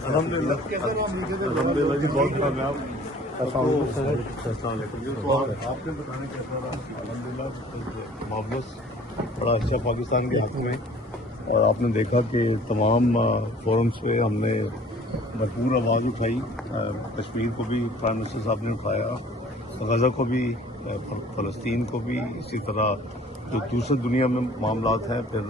الحمدللہ جی بہت کامیاب. السلام علیکم. آپ نے بتانا کیسا رہا؟ الحمدللہ معاملہ بڑا اچھا پاکستان کے حق میں, اور آپ نے دیکھا کہ تمام فورمز پہ ہم نے بھرپور آواز اٹھائی. کشمیر کو بھی پرائم منسٹر صاحب نے اٹھایا, غزہ کو بھی, فلسطین کو بھی, اسی طرح جو دوسرے دنیا میں معاملات ہیں, پھر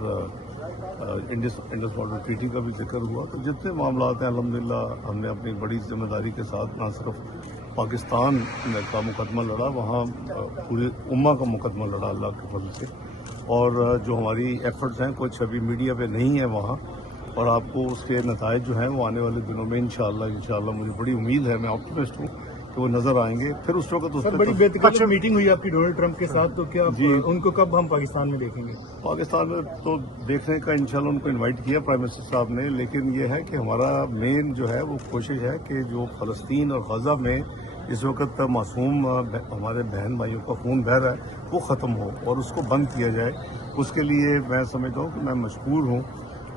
انڈس وارٹر ٹریٹی کا بھی ذکر ہوا. تو جتنے معاملات ہیں الحمدللہ ہم نے اپنی بڑی ذمہ داری کے ساتھ نہ صرف پاکستان کا مقدمہ لڑا, وہاں پوری امہ کا مقدمہ لڑا اللہ کے فضل سے. اور جو ہماری ایفرٹس ہیں کچھ ابھی میڈیا پہ نہیں ہے وہاں, اور آپ کو اس کے نتائج جو ہیں وہ آنے والے دنوں میں انشاءاللہ مجھے بڑی امید ہے, میں آپٹمسٹ ہوں کہ وہ نظر آئیں گے. پھر اس وقت بڑی بہترین میٹنگ ہوئی آپ کی ڈونلڈ ٹرمپ کے ساتھ, تو کیا ان کو کب ہم پاکستان میں دیکھیں گے؟ پاکستان میں تو دیکھنے کا انشاءاللہ ان کو انوائٹ کیا پرائم منسٹر صاحب نے, لیکن یہ ہے کہ ہمارا مین جو ہے وہ کوشش ہے کہ جو فلسطین اور غزہ میں اس وقت معصوم ہمارے بہن بھائیوں کا خون بہہ رہا ہے وہ ختم ہو اور اس کو بند کیا جائے. اس کے لیے میں سمجھتا ہوں کہ میں مشکور ہوں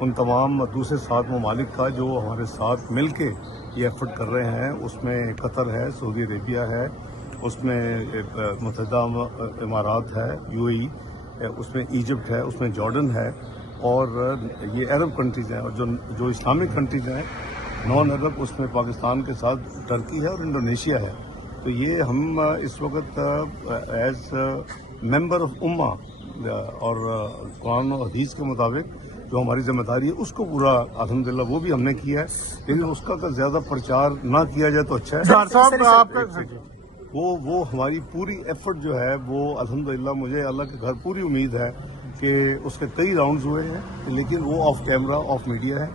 ان تمام دوسرے 7 ممالک کا جو ہمارے ساتھ مل کے یہ ایفرٹ کر رہے ہیں. اس میں قطر ہے, سعودی عربیہ ہے, اس میں متحدہ امارات ہے UAE, اس میں ایجپٹ ہے, اس میں جارڈن ہے, اور یہ عرب کنٹریز ہیں, اور جو اسلامک کنٹریز ہیں نان عرب, اس میں پاکستان کے ساتھ ترکی ہے اور انڈونیشیا ہے. تو یہ ہم اس وقت ایز ممبر آف امہ اور قرآن و حدیث کے مطابق جو ہماری ذمہ داری ہے اس کو پورا الحمدللہ وہ بھی ہم نے کیا ہے, لیکن اس کا زیادہ پرچار نہ کیا جائے تو اچھا ہے. وہ ہماری پوری ایفرٹ جو ہے وہ الحمدللہ مجھے اللہ کے گھر پوری امید ہے کہ اس کے کئی راؤنڈز ہوئے ہیں, لیکن وہ آف کیمرہ آف میڈیا ہے,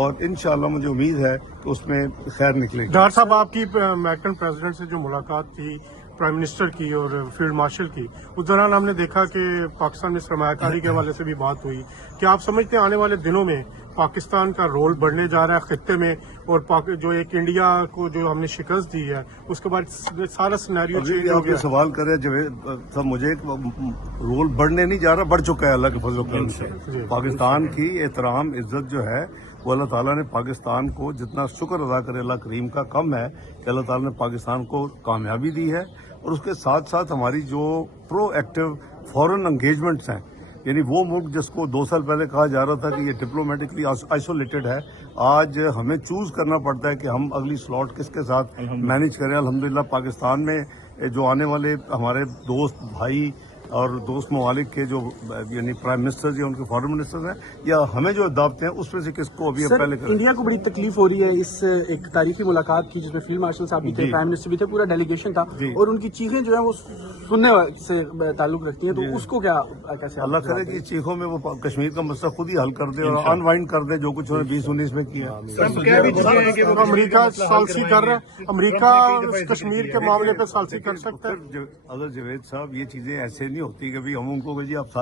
اور انشاءاللہ مجھے امید ہے کہ اس میں خیر نکلے گی. ڈاکٹر صاحب, آپ کی امیریکن پریزیڈنٹ سے جو ملاقات تھی پرائم منسٹر کی اور فیلڈ مارشل کی, اس دوران ہم نے دیکھا کہ پاکستان میں سرمایہ کاری کے حوالے سے بھی بات ہوئی. کیا آپ سمجھتے ہیں آنے والے دنوں میں پاکستان کا رول بڑھنے جا رہا ہے خطے میں, اور جو ایک انڈیا کو جو ہم نے شکست دی ہے اس کے بعد سارا سینیریو چینج ہو گیا؟ سوال کرے جاوید صاحب, مجھے رول بڑھنے نہیں جا رہا, بڑھ چکا ہے اللہ کے فضل و کرم سے. پاکستان کی احترام عزت جو ہے وہ اللہ تعالیٰ نے پاکستان کو جتنا شکر ادا کرے اللہ کریم کا کم ہے کہ اللہ تعالیٰ نے پاکستان کو کامیابی دی ہے. اور اس کے ساتھ ساتھ ہماری جو پرو ایکٹیو فورن انگیجمنٹس ہیں, یعنی وہ ملک جس کو 2 سال پہلے کہا جا رہا تھا کہ یہ ڈپلومیٹکلی آئسولیٹڈ ہے, آج ہمیں چوز کرنا پڑتا ہے کہ ہم اگلی سلاٹ کس کے ساتھ مینیج کریں. الحمدللہ پاکستان میں جو آنے والے ہمارے دوست بھائی اور دوست ممالک کے جو یعنی پرائم منسٹرز یا ان کے فارن منسٹرز ہیں یا ہمیں جو دعوتیں ہیں اس میں سے کس کو ابھی پہلے کریں. انڈیا کو بڑی تکلیف ہو رہی ہے اس ایک تاریخی ملاقات کی جس میں فیلڈ مارشل صاحب بھی تھے, پرائم منسٹر بھی تھے, پورا ڈیلیگیشن تھا, اور ان کی چیخیں جو ہیں وہ سننے سے تعلق رکھتی ہیں, تو اس کو کیا کیسے اللہ کرے کہ چیخوں میں وہ کشمیر کا مسئلہ خود ہی حل کر دے اور انوائنڈ کر دے جو کچھ انہوں نے 2019 میں کیا. امریکہ سالسی کر رہا ہے, امریکہ کشمیر کے معاملے پہ سالسی کر سکتا ہے. اگر جاوید صاحب یہ چیزیں ایسے نہیں ہوتی کہ ہم ان کو کہ جی آپ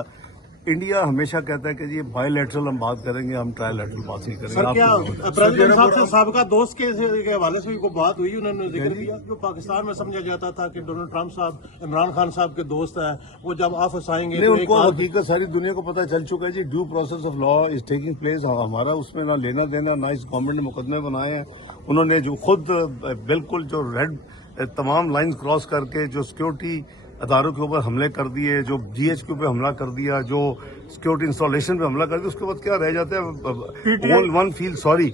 انڈیا ہمیشہ کہتا ہے کہ جی بائی لیٹرل ہم بات کریں گے, ہم ٹرائی لیٹرل بات نہیں کریں گے. پریزیڈنٹ صاحب سے سابقہ دوست کے حوالے سے بھی کوئی بات ہوئی, انہوں نے ذکر کیا جو پاکستان میں سمجھا جاتا تھا کہ ڈونلڈ ٹرمپ صاحب عمران خان صاحب کے دوست ہیں, وہ جب آفس آئیں گے ان کو حقیقت ساری دنیا کو پتہ چل چکا ہے جی. Due process of law is taking place, ہمارا اس میں نہ لینا دینا, نہ اس گورنمنٹ نے مقدمے بنائے ہیں. انہوں نے جو خود بالکل جو ریڈ تمام لائن کراس کر کے جو سیکورٹی اداروں کے اوپر حملے کر دیے, جو GHQ پہ حملہ کر دیا, جو سیکورٹی انسٹالیشن پہ حملہ کر دیا, اس کے بعد کیا رہ جاتا ہے؟ One feel sorry.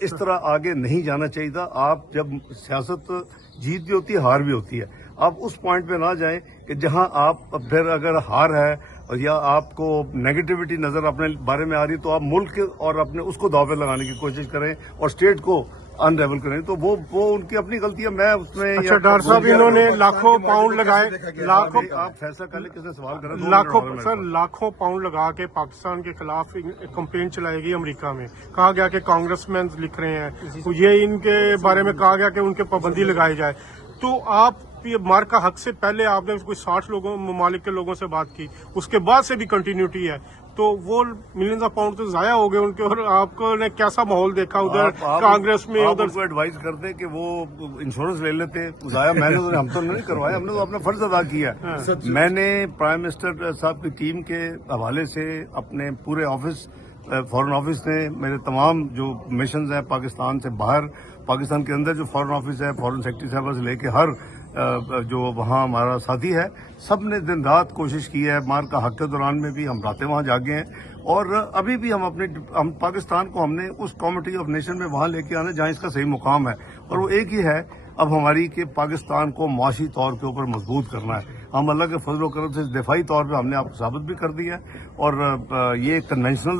اس طرح آگے نہیں جانا چاہیے تھا. آپ جب سیاست جیت بھی ہوتی ہے ہار بھی ہوتی ہے, آپ اس پوائنٹ پہ نہ جائیں کہ جہاں آپ پھر اگر ہار ہے یا آپ کو نیگیٹیوٹی نظر اپنے بارے میں آ رہی تو آپ ملک اور اپنے اس کو داؤ پہ لگانے کی کوشش کریں اور اسٹیٹ کو انریول کریں, تو وہ ان کی اپنی غلطی ہے. میں اس میں اچھا ڈاکٹر صاحب, انہوں نے لاکھوں پاؤنڈ لگائے, آپ فیصلہ کر لیں کس نے سوال کرا, لاکھوں پاؤنڈ لگا کے پاکستان کے خلاف کمپین چلائے گی امریکہ میں. کہا گیا کہ کانگریس مین لکھ رہے ہیں, یہ ان کے بارے میں کہا گیا کہ ان کے پابندی لگائی جائے. تو آپ ये मार्का हक से पहले आपने कोई 60 ममालिक के लोगों से बात की, उसके बाद से भी कंटिन्यूटी है, तो वो मिलियंस ऑफ पाउंड तो जाया हो गए उनके, और आपको ने कैसा माहौल देखा उधर कांग्रेस में? उधर को एडवाइस करते कि वो इंश्योरेंस ले लेते, जाया मैंने तो हम तो नहीं करवाया, हमने तो अपना फर्ज अदा किया। मैंने प्राइम मिनिस्टर साहब की टीम के हवाले से अपने पूरे ऑफिस, फॉरेन ऑफिस ने, मेरे तमाम जो मिशंस हैं पाकिस्तान से बाहर, पाकिस्तान के अंदर जो फॉरेन ऑफिस है, फॉरेन सेक्रेटरी साहब से लेके हर जो वहाँ हमारा साथी है, सब ने दिन रात कोशिश की है। मार का हक के दौरान में भी हम रातें वहाँ जागे हैं, और अभी भी हम पाकिस्तान को हमने उस कमेटी ऑफ नेशन में वहाँ लेके आना जहाँ इसका सही मुकाम है, और वो एक ही है अब हमारी कि पाकिस्तान को माशी तौर के ऊपर मजबूत करना है। हम अल्लाह के फजल करम से दिफाई तौर पे हमने आपको साबित भी कर दिया है, और ये कन्वेंशनल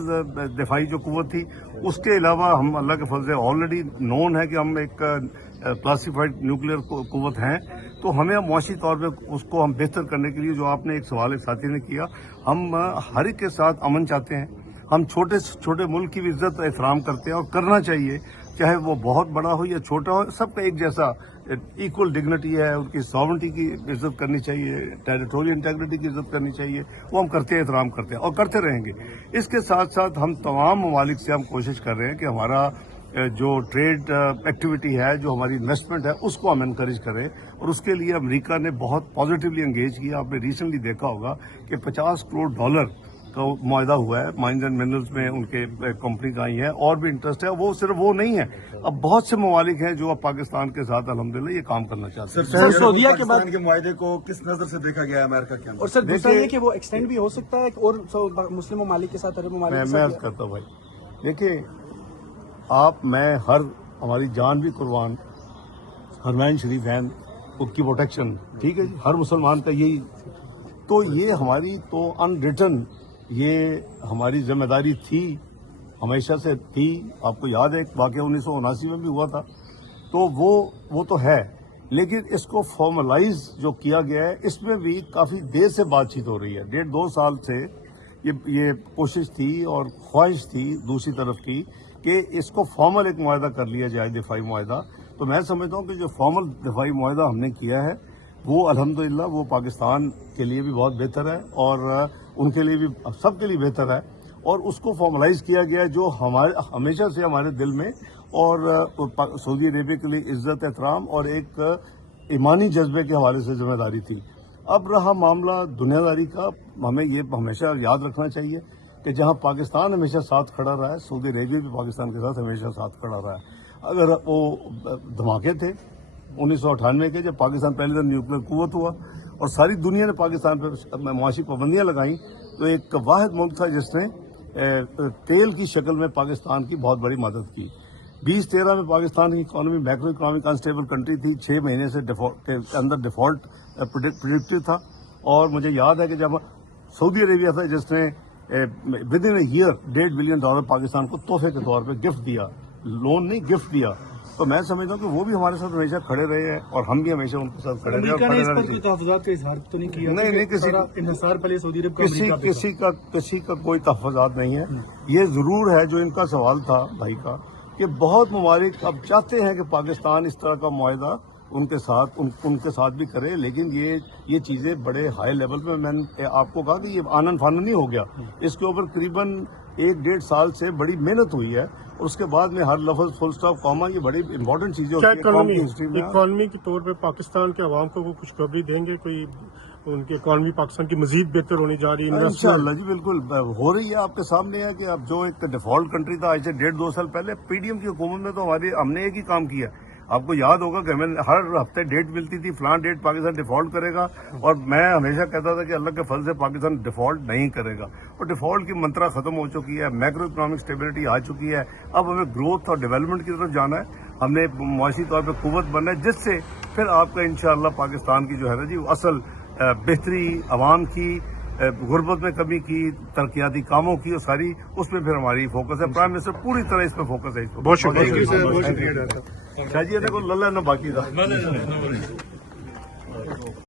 दिफाई जो कुव्वत थी, उसके अलावा हम अल्लाह के फजल से ऑलरेडी नोन है कि हम एक क्लासिफाइड न्यूक्लियर कुव्वत हैं। तो हमें अब माशी तौर पे उसको हम बेहतर करने के लिए, जो आपने एक सवाल एक साथी ने किया, हम हर एक के साथ अमन चाहते हैं। हम छोटे छोटे मुल्क की भी इज्जत एहतराम करते हैं, और करना चाहिए, चाहे वो बहुत बड़ा हो या छोटा हो, सबका एक जैसा इक्वल डिग्निटी है। उनकी सॉवरेंटी की इज्जत करनी चाहिए, टेरिटोरियल इंटेग्रिटी की इज्जत करनी चाहिए, वो हम करते हैं, एहतराम करते हैं और करते रहेंगे। इसके साथ साथ हम तमाम ममालिक से हम कोशिश कर रहे हैं कि हमारा जो ट्रेड एक्टिविटी है, जो हमारी इन्वेस्टमेंट है, उसको हम इनकरेज करें, और उसके लिए अमेरिका ने बहुत पॉजिटिवली एंगेज किया। आपने रिसेंटली देखा होगा कि $50 करोड़ का मुआहदा हुआ है, माइंस एंड मिनरल्स में उनके कंपनी का आई है, और भी इंटरेस्ट है। वो सिर्फ वो नहीं है, अब बहुत से ममालिक हैं जो अब पाकिस्तान के साथ अल्हम्दुलिल्लाह ये काम करना चाहते हैं। सर सऊदीया के बाद के मुआहदे को किस नजर से देखा गया है अमेरिका के अंदर? और सर दूसरा ये कि वो एक्सटेंड भी हो सकता है और मुस्लिम ममालिक के साथ, अरब ममालिक के मैं साथ? अर्ज करता हूँ भाई, देखिए मैं हमारी जान भी कुर्बान, हरमैन शरीफ हैं, उसकी प्रोटेक्शन, ठीक है जी, हर मुसलमान का यही, तो ये हमारी तो अनरिटन ये हमारी जिम्मेदारी थी, हमेशा से थी। आपको याद है एक वाक़या 1979 में भी हुआ था, तो वो तो है, लेकिन इसको फॉर्मलाइज जो किया गया है, इसमें भी काफ़ी देर से बातचीत हो रही है। 1.5-2 साल से ये कोशिश थी और ख्वाहिश थी दूसरी तरफ की कि इसको फॉर्मल एक मुआहदा कर लिया जाए, दिफाई मुआहदा। तो मैं समझता हूँ कि जो फॉर्मल दिफाई मुआहदा हमने किया है, वो अल्हम्दुलिल्लाह वो पाकिस्तान के लिए भी बहुत बेहतर है, और उनके लिए भी, सबके लिए बेहतर है, और उसको फॉर्मलाइज किया गया है, जो हमेशा से हमारे दिल में और सऊदी अरेबिया के लिए इज्जत, एहतराम और एक ईमानी जज्बे के हवाले से जिम्मेदारी थी। अब रहा मामला दुनियादारी का, हमें ये हमेशा याद रखना चाहिए कि जहां पाकिस्तान हमेशा साथ खड़ा रहा है, सऊदी अरेबिया भी पाकिस्तान के साथ हमेशा साथ खड़ा रहा है। अगर वो धमाके थे 1998 के, जब पाकिस्तान पहले दिन न्यूक्लियर कुव्वत हुआ और सारी दुनिया ने पाकिस्तान पर माशी पाबंदियां लगाई, तो एक वाहिद मुल्क था जिसने तेल की शक्ल में पाकिस्तान की बहुत बड़ी मदद की। 2013 में पाकिस्तान की economy macro economic unstable country थी, 6 महीने से के अंदर डिफॉल्ट प्रिडिक्टिव था, और मुझे याद है कि जब सऊदी अरेबिया था जिसने with in year $1.5 billion Pakistan को तोहफे के तौर पे गिफ्ट दिया, लोन नहीं गिफ्ट दिया। तो मैं समझता हूँ कि वो भी हमारे साथ हमेशा खड़े रहे हैं, और हम भी हमेशा उनके साथ खड़े रहे हैं। नहीं, किसी का कोई तहफ़्फ़ुज़ात नहीं है। ये जरूर है जो इनका सवाल था भाई का, कि बहुत ममालिक अब चाहते हैं कि पाकिस्तान इस तरह का मुआहदा उनके साथ भी करे, लेकिन ये चीजें बड़े हाई लेवल पे, मैंने आपको कहा कि ये आनन फानन नहीं हो गया। इसके ऊपर करीबन 1-1.5 साल से बड़ी मेहनत हुई है, और उसके बाद में हर लफ्ज फुल स्टॉप कॉमा, ये बड़ी इंपॉर्टेंट चीजें होती है। इकॉनमी के तौर पे पाकिस्तान के अवाम को खुशखबरी देंगे, कोई उनकी इकॉनमी पाकिस्तान की मजीद बेहतर होनी जा रही है? इंशाअल्लाह जी, बिल्कुल हो रही है, आपके सामने है कि अब जो एक डिफॉल्ट कंट्री था आज से 1.5-2 साल पहले, पीडीएम की हुकूमत में तो हमने एक ही काम किया। आपको याद होगा कि हमें हर हफ्ते डेट मिलती थी, फलां डेट पाकिस्तान डिफॉल्ट करेगा, और मैं हमेशा कहता था कि अल्लाह के फजल से पाकिस्तान डिफॉल्ट नहीं करेगा, और डिफॉल्ट की मंत्रा खत्म हो चुकी है, मैक्रो इकोनॉमिक स्टेबिलिटी आ चुकी है। अब हमें ग्रोथ और डेवलपमेंट की तरफ जाना है, हमने मुआशी तौर पर कुव्वत बनना है, जिससे फिर आपका इंशाअल्लाह पाकिस्तान की जो है ना जी असल बेहतरी, आवाम की गुर्बत में कमी की, तरक्याती कामों की, और सारी उसमें फिर हमारी फोकस है। प्राइम मिनिस्टर पूरी तरह इस पर फोकस है। बहुत शुक्रिया। शायद ये देखो लल्ला ना बाकी था।